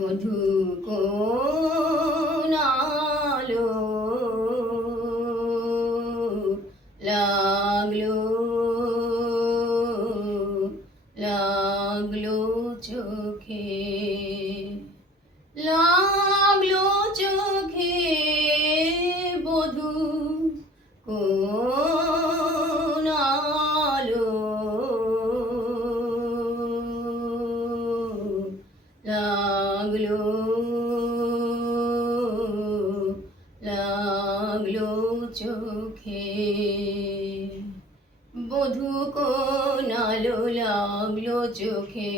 বধু কোনালো লাগল? লাগল চোখে? লাগল বধু কোনালো লাগল চোখে?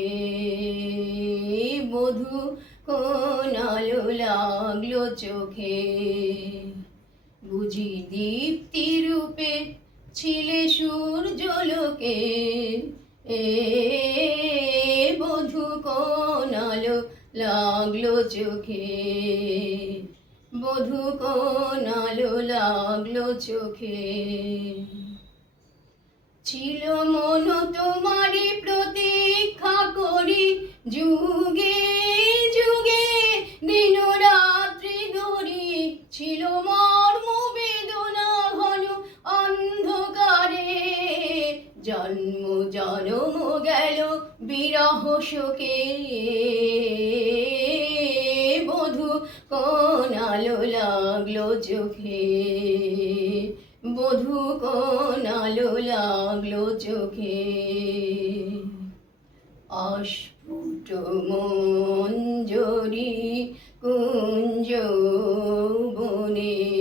বধু কোনালো লাগল চোখে? বুঝি দীপ্তি রূপে ছিলে সূর্যলোকে এ বধু কোনালো লাগল চোখে? বধু কোনালো লাগল চোখে? ছিল মন তোমারই প্রতীক্ষা করি। যুগে যুগে দিন রাত্রি ধরি। ছিল মর্ম বেদনা ঘন অন্ধকারে। জন্ম, জনম গেল বিরহ শোকে। বধু কোন আলো লাগল চোখে। বধু কোন আলো লাগল চোখে? অস্ফুট মঞ্জরি কুঞ্জ বনে।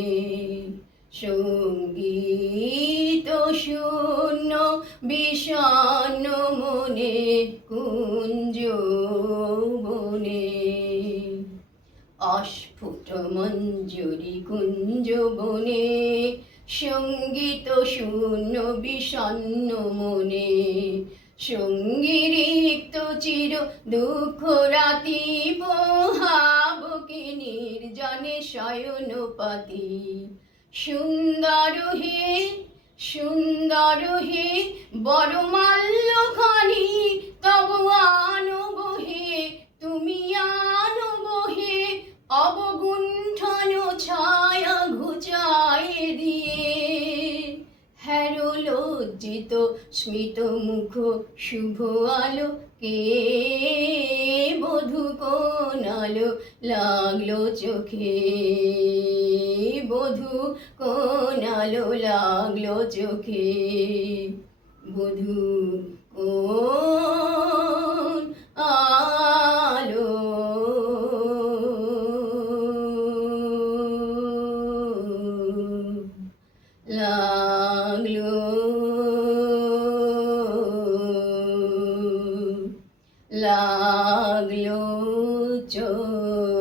সংগীত শূন্য বিষণ্ণ মনে কুঞ্জ বনে। অস্ফুট মঞ্জরি কুঞ্জ বনে সংগীত শূন্য বিষণ্ন মনে। সঙ্গীরিক্ত চির দুঃখ রাতি বহাবকে নির্জনে শয়নপাতি। সুন্দর হে সুন্দর হে, বড় লজ্জিত স্মিত মুখ, শুভ আলো, কে বধু কোন আলো? লাগল চোখে বধু কোন আলো? লাগল চোখে বধু লাগল চোখে